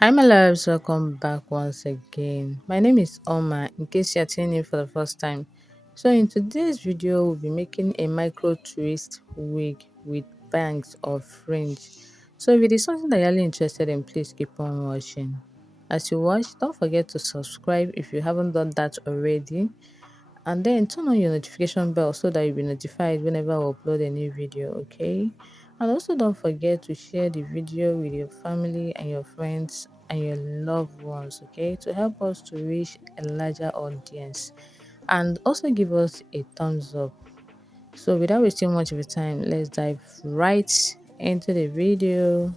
Hi, my loves, welcome back once again. My name is Oma, in case you're tuning in for the first time. So, in today's video, we'll be making a micro twist wig with bangs of fringe. So, if it is something that you're really interested in, please keep on watching. As you watch, don't forget to subscribe if you haven't done that already, and then turn on your notification bell so that you'll be notified whenever I upload a new video, okay? And also don't forget to share the video with your family and your friends and your loved ones, okay, to help us to reach a larger audience, and also give us a thumbs up. So without wasting much of your time, let's dive right into the video.